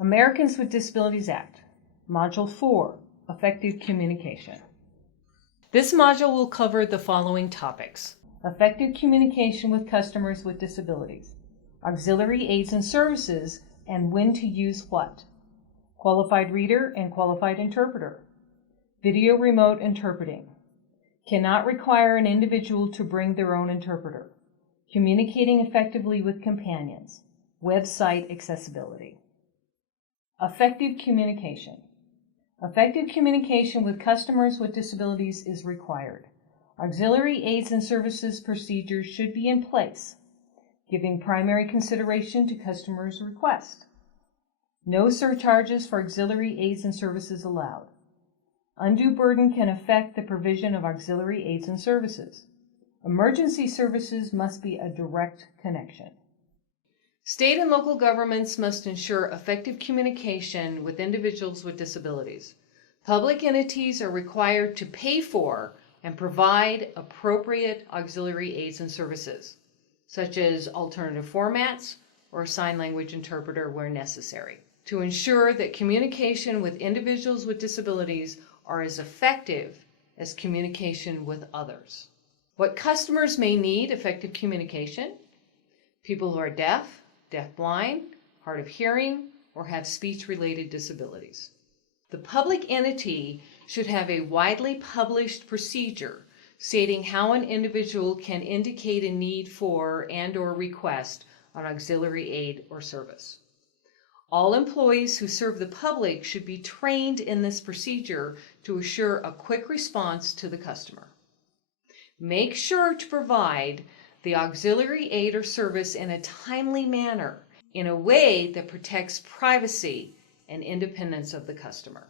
Americans with Disabilities Act, Module 4, Effective Communication. This module will cover the following topics: effective communication with customers with disabilities, auxiliary aids and services, and when to use what, qualified reader and qualified interpreter, video remote interpreting, cannot require an individual to bring their own interpreter, communicating effectively with companions, website accessibility. Effective communication. Effective communication with customers with disabilities is required. Auxiliary aids and services procedures should be in place, giving primary consideration to customers' request. No surcharges for auxiliary aids and services allowed. Undue burden can affect the provision of auxiliary aids and services. Emergency services must be a direct connection. State and local governments must ensure effective communication with individuals with disabilities. Public entities are required to pay for and provide appropriate auxiliary aids and services, such as alternative formats or a sign language interpreter where necessary, to ensure that communication with individuals with disabilities are as effective as communication with others. What customers may need effective communication: people who are deaf, deafblind, hard of hearing, or have speech-related disabilities. The public entity should have a widely published procedure stating how an individual can indicate a need for and/or request an auxiliary aid or service. All employees who serve the public should be trained in this procedure to assure a quick response to the customer. Make sure to provide the auxiliary aid or service in a timely manner, in a way that protects privacy and independence of the customer.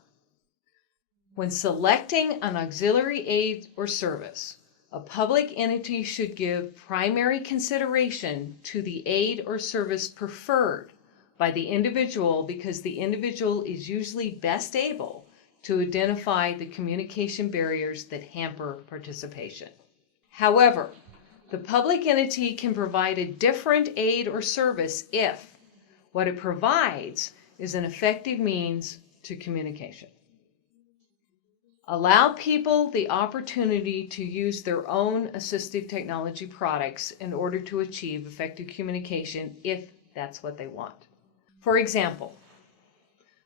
When selecting an auxiliary aid or service, a public entity should give primary consideration to the aid or service preferred by the individual, because the individual is usually best able to identify the communication barriers that hamper participation. However, the public entity can provide a different aid or service if what it provides is an effective means to communication. Allow people the opportunity to use their own assistive technology products in order to achieve effective communication if that's what they want. For example,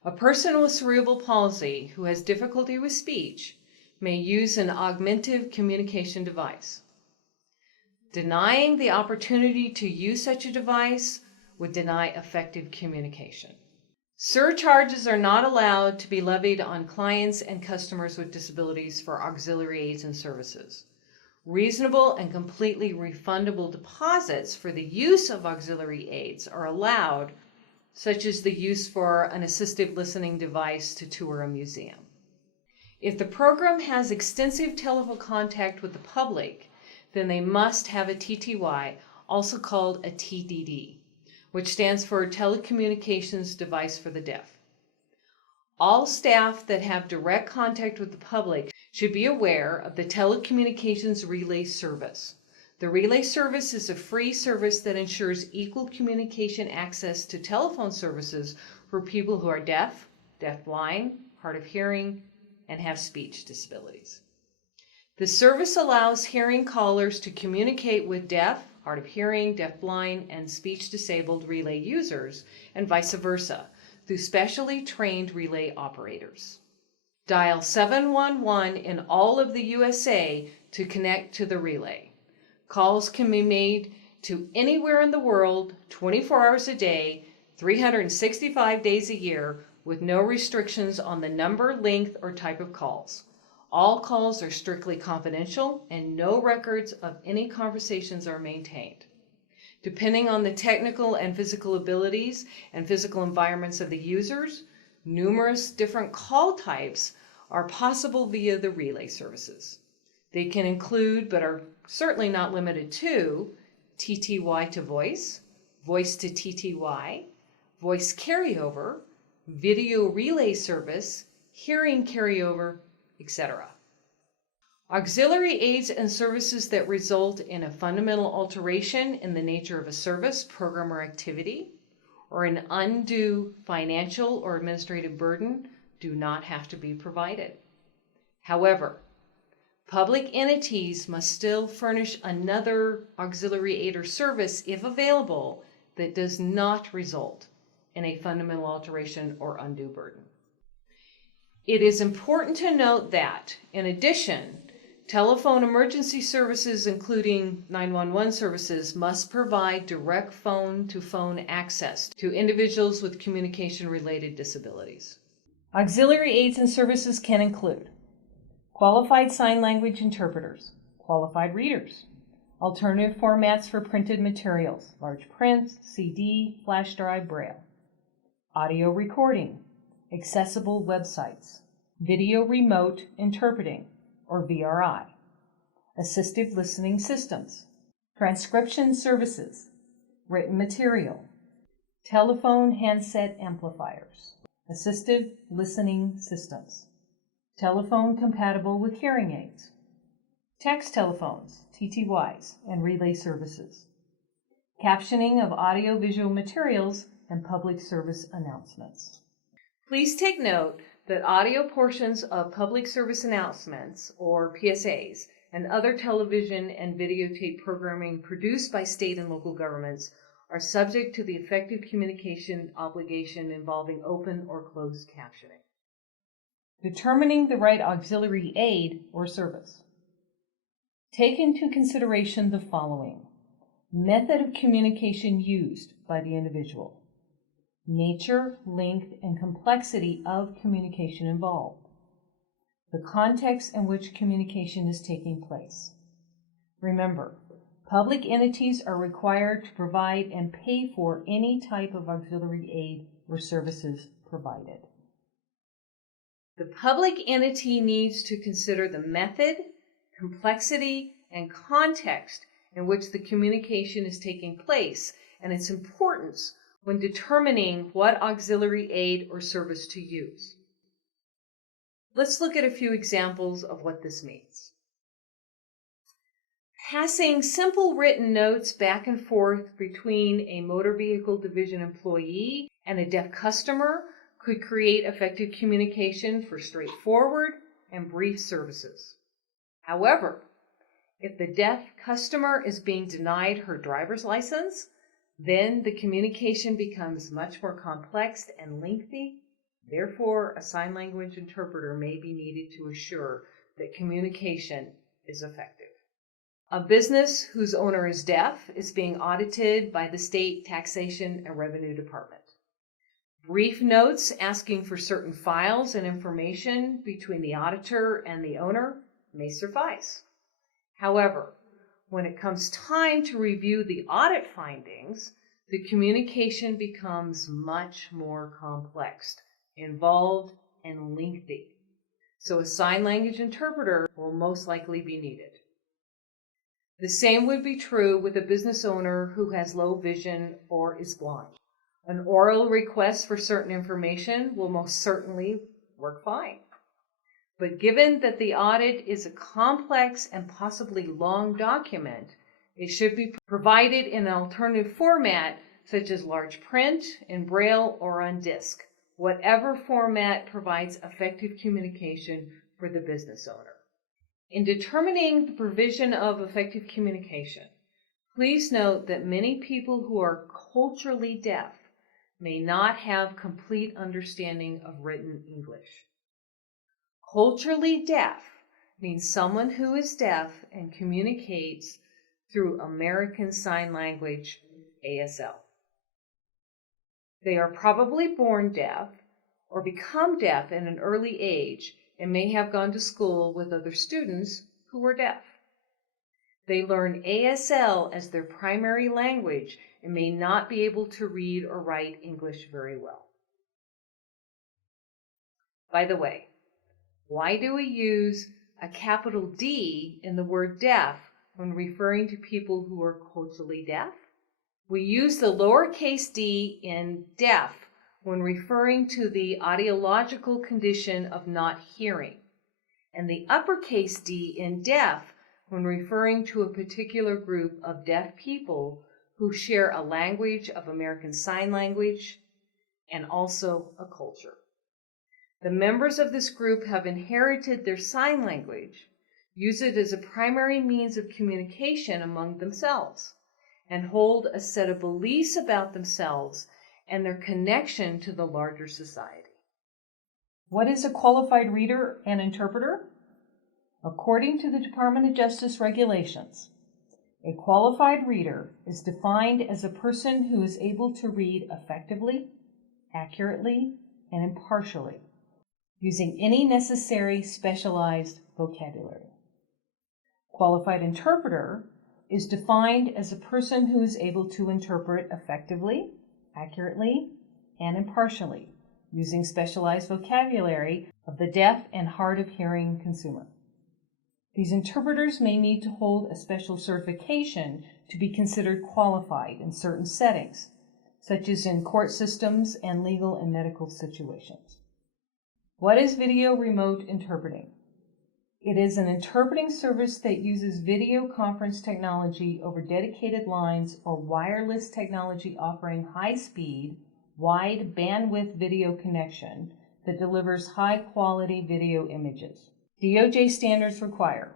a person with cerebral palsy who has difficulty with speech may use an augmentative communication device. Denying the opportunity to use such a device would deny effective communication. Surcharges are not allowed to be levied on clients and customers with disabilities for auxiliary aids and services. Reasonable and completely refundable deposits for the use of auxiliary aids are allowed, such as the use for an assistive listening device to tour a museum. If the program has extensive telephone contact with the public, then they must have a TTY, also called a TDD, which stands for Telecommunications Device for the Deaf. All staff that have direct contact with the public should be aware of the Telecommunications Relay Service. The Relay Service is a free service that ensures equal communication access to telephone services for people who are deaf, deafblind, hard of hearing, and have speech disabilities. The service allows hearing callers to communicate with deaf, hard of hearing, deafblind, and speech-disabled relay users, and vice versa, through specially trained relay operators. Dial 711 in all of the USA to connect to the relay. Calls can be made to anywhere in the world, 24 hours a day, 365 days a year, with no restrictions on the number, length, or type of calls. All calls are strictly confidential and no records of any conversations are maintained. Depending on the technical and physical abilities and physical environments of the users, numerous different call types are possible via the relay services. They can include, but are certainly not limited to, TTY to voice, voice to TTY, voice carryover, video relay service, hearing carryover, etc. Auxiliary aids and services that result in a fundamental alteration in the nature of a service, program, or activity, or an undue financial or administrative burden do not have to be provided. However, public entities must still furnish another auxiliary aid or service, if available, that does not result in a fundamental alteration or undue burden. It is important to note that, in addition, telephone emergency services, including 911 services, must provide direct phone-to-phone access to individuals with communication-related disabilities. Auxiliary aids and services can include qualified sign language interpreters, qualified readers, alternative formats for printed materials, large print, CD, flash drive, braille, audio recording, accessible websites, video remote interpreting, or VRI, assistive listening systems, transcription services, written material, telephone handset amplifiers, assistive listening systems, telephone compatible with hearing aids, text telephones, TTYs, and relay services, captioning of audio-visual materials, and public service announcements. Please take note that audio portions of public service announcements, or PSAs, and other television and videotape programming produced by state and local governments are subject to the effective communication obligation involving open or closed captioning. Determining the right auxiliary aid or service. Take into consideration the following: method of communication used by the individual, nature, length, and complexity of communication involved, the context in which communication is taking place. Remember, public entities are required to provide and pay for any type of auxiliary aid or services provided. The public entity needs to consider the method, complexity, and context in which the communication is taking place and its importance when determining what auxiliary aid or service to use. Let's look at a few examples of what this means. Passing simple written notes back and forth between a motor vehicle division employee and a deaf customer could create effective communication for straightforward and brief services. However, if the deaf customer is being denied her driver's license, then the communication becomes much more complex and lengthy. Therefore, a sign language interpreter may be needed to assure that communication is effective. A business whose owner is deaf is being audited by the state taxation and revenue department. Brief notes asking for certain files and information between the auditor and the owner may suffice. However, when it comes time to review the audit findings, the communication becomes much more complex, involved, and lengthy. So a sign language interpreter will most likely be needed. The same would be true with a business owner who has low vision or is blind. An oral request for certain information will most certainly work fine. But given that the audit is a complex and possibly long document, it should be provided in an alternative format such as large print, in braille, or on disk, whatever format provides effective communication for the business owner. In determining the provision of effective communication, please note that many people who are culturally deaf may not have complete understanding of written English. Culturally deaf means someone who is deaf and communicates through American Sign Language, ASL. They are probably born deaf or become deaf at an early age and may have gone to school with other students who were deaf. They learn ASL as their primary language and may not be able to read or write English very well. By the way, why do we use a capital D in the word deaf when referring to people who are culturally deaf? We use the lowercase d in deaf when referring to the audiological condition of not hearing, and the uppercase D in deaf when referring to a particular group of deaf people who share a language of American Sign Language and also a culture. The members of this group have inherited their sign language, use it as a primary means of communication among themselves, and hold a set of beliefs about themselves and their connection to the larger society. What is a qualified reader and interpreter? According to the Department of Justice regulations, a qualified reader is defined as a person who is able to read effectively, accurately, and impartially, using any necessary specialized vocabulary. Qualified interpreter is defined as a person who is able to interpret effectively, accurately, and impartially, using specialized vocabulary of the deaf and hard of hearing consumer. These interpreters may need to hold a special certification to be considered qualified in certain settings, such as in court systems and legal and medical situations. What is video remote interpreting? It is an interpreting service that uses video conference technology over dedicated lines or wireless technology offering high-speed, wide bandwidth video connection that delivers high-quality video images. DOJ standards require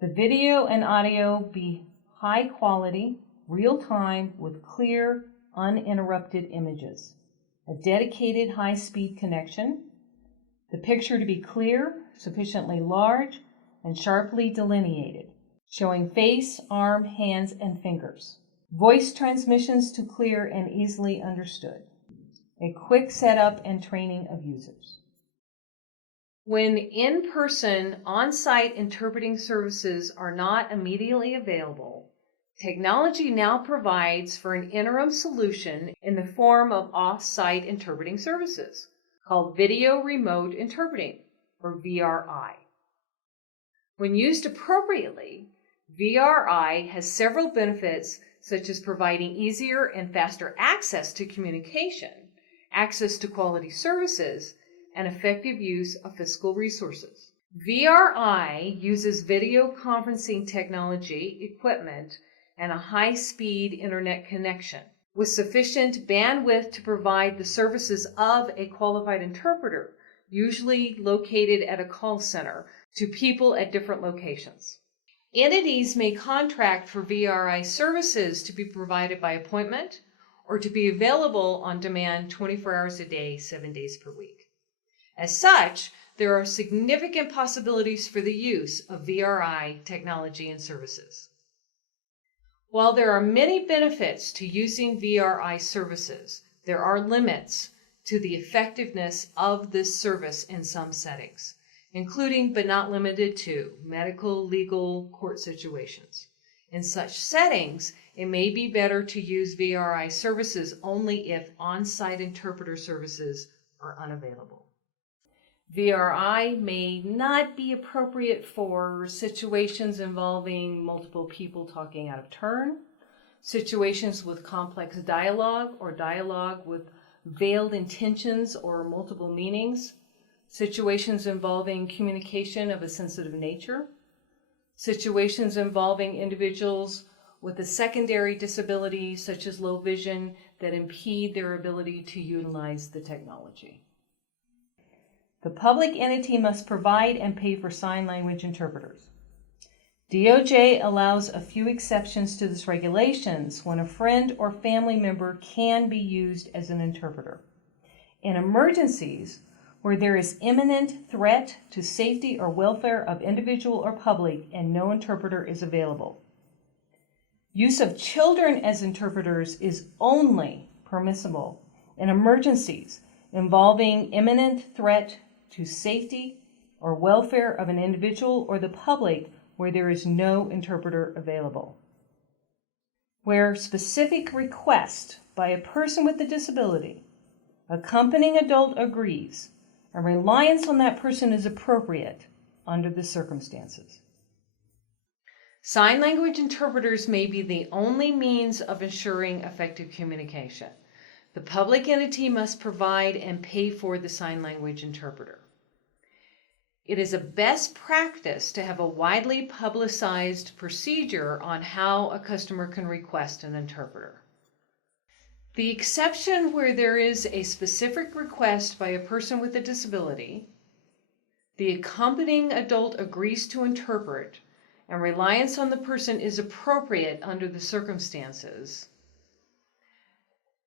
the video and audio be high quality, real time, with clear, uninterrupted images, a dedicated high-speed connection, the picture to be clear, sufficiently large, and sharply delineated, showing face, arm, hands, and fingers, voice transmissions to clear and easily understood, a quick setup and training of users. When in-person, on-site interpreting services are not immediately available, technology now provides for an interim solution in the form of off-site interpreting services called Video Remote Interpreting, or VRI. When used appropriately, VRI has several benefits such as providing easier and faster access to communication, access to quality services, and effective use of fiscal resources. VRI uses video conferencing technology, equipment, and a high-speed internet connection with sufficient bandwidth to provide the services of a qualified interpreter, usually located at a call center, to people at different locations. Entities may contract for VRI services to be provided by appointment or to be available on demand 24 hours a day, 7 days per week. As such, there are significant possibilities for the use of VRI technology and services. While there are many benefits to using VRI services, there are limits to the effectiveness of this service in some settings, including but not limited to medical, legal, court situations. In such settings, it may be better to use VRI services only if on-site interpreter services are unavailable. VRI may not be appropriate for situations involving multiple people talking out of turn, situations with complex dialogue or dialogue with veiled intentions or multiple meanings, situations involving communication of a sensitive nature, situations involving individuals with a secondary disability such as low vision that impede their ability to utilize the technology. The public entity must provide and pay for sign language interpreters. DOJ allows a few exceptions to this regulations when a friend or family member can be used as an interpreter. In emergencies, where there is imminent threat to safety or welfare of individual or public and no interpreter is available. Use of children as interpreters is only permissible in emergencies involving imminent threat to safety or welfare of an individual or the public where there is no interpreter available. Where specific request by a person with a disability, accompanying adult agrees, and reliance on that person is appropriate under the circumstances. Sign language interpreters may be the only means of ensuring effective communication. The public entity must provide and pay for the sign language interpreter. It is a best practice to have a widely publicized procedure on how a customer can request an interpreter. The exception where there is a specific request by a person with a disability, the accompanying adult agrees to interpret, and reliance on the person is appropriate under the circumstances.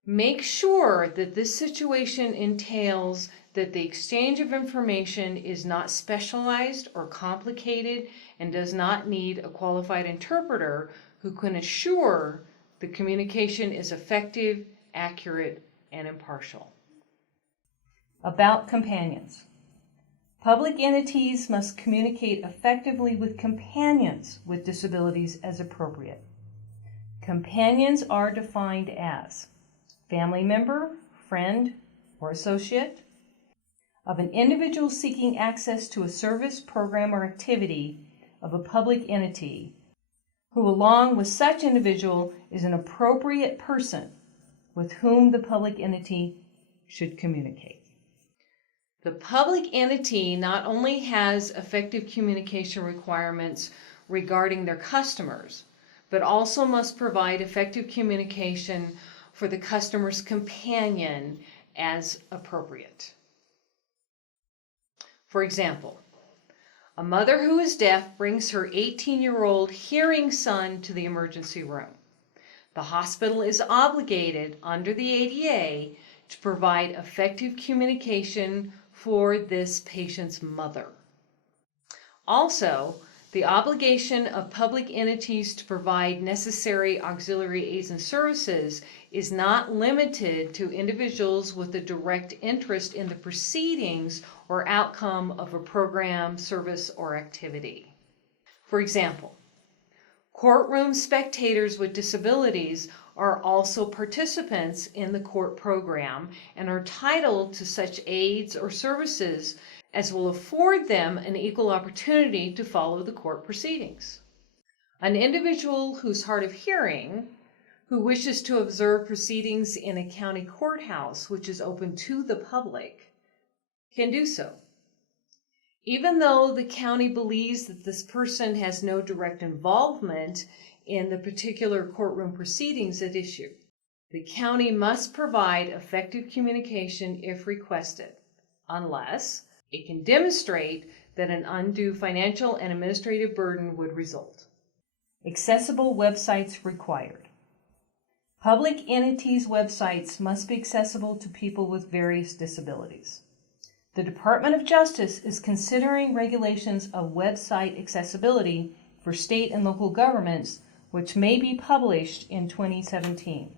Make sure that this situation entails that the exchange of information is not specialized or complicated and does not need a qualified interpreter who can assure the communication is effective, accurate, and impartial. About companions. Public entities must communicate effectively with companions with disabilities as appropriate. Companions are defined as family member, friend, or associate of an individual seeking access to a service, program, or activity of a public entity who, along with such individual, is an appropriate person with whom the public entity should communicate. The public entity not only has effective communication requirements regarding their customers, but also must provide effective communication for the customer's companion as appropriate. For example, a mother who is deaf brings her 18-year-old hearing son to the emergency room. The hospital is obligated under the ADA to provide effective communication for this patient's mother. Also, the obligation of public entities to provide necessary auxiliary aids and services is not limited to individuals with a direct interest in the proceedings or outcome of a program, service, or activity. For example, courtroom spectators with disabilities are also participants in the court program and are entitled to such aids or services as will afford them an equal opportunity to follow the court proceedings. An individual who's hard of hearing, who wishes to observe proceedings in a county courthouse which is open to the public, can do so. Even though the county believes that this person has no direct involvement in the particular courtroom proceedings at issue, the county must provide effective communication if requested, unless it can demonstrate that an undue financial and administrative burden would result. Accessible websites required. Public entities' websites must be accessible to people with various disabilities. The Department of Justice is considering regulations of website accessibility for state and local governments, which may be published in 2017.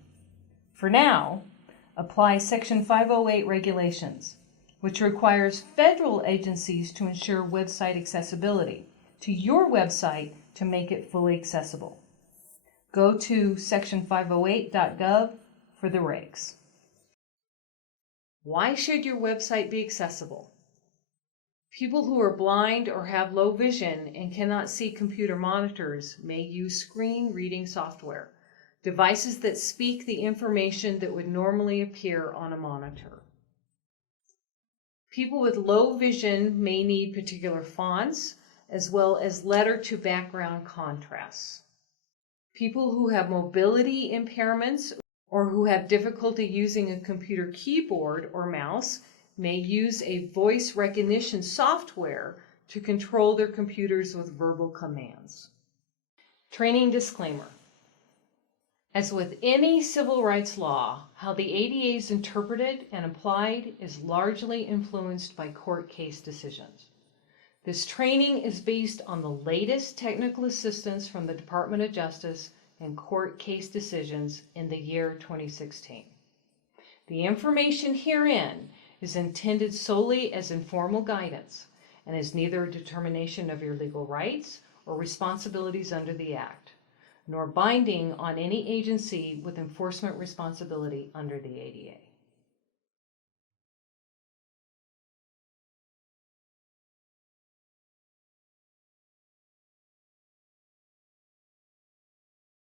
For now, apply Section 508 regulations, which requires federal agencies to ensure website accessibility to your website to make it fully accessible. Go to section508.gov for the regs. Why should your website be accessible? People who are blind or have low vision and cannot see computer monitors may use screen reading software, devices that speak the information that would normally appear on a monitor. People with low vision may need particular fonts as well as letter to background contrasts. People who have mobility impairments or who have difficulty using a computer keyboard or mouse may use a voice recognition software to control their computers with verbal commands. Training disclaimer. As with any civil rights law, how the ADA is interpreted and applied is largely influenced by court case decisions. This training is based on the latest technical assistance from the Department of Justice and court case decisions in the year 2016. The information herein is intended solely as informal guidance and is neither a determination of your legal rights or responsibilities under the Act, nor binding on any agency with enforcement responsibility under the ADA.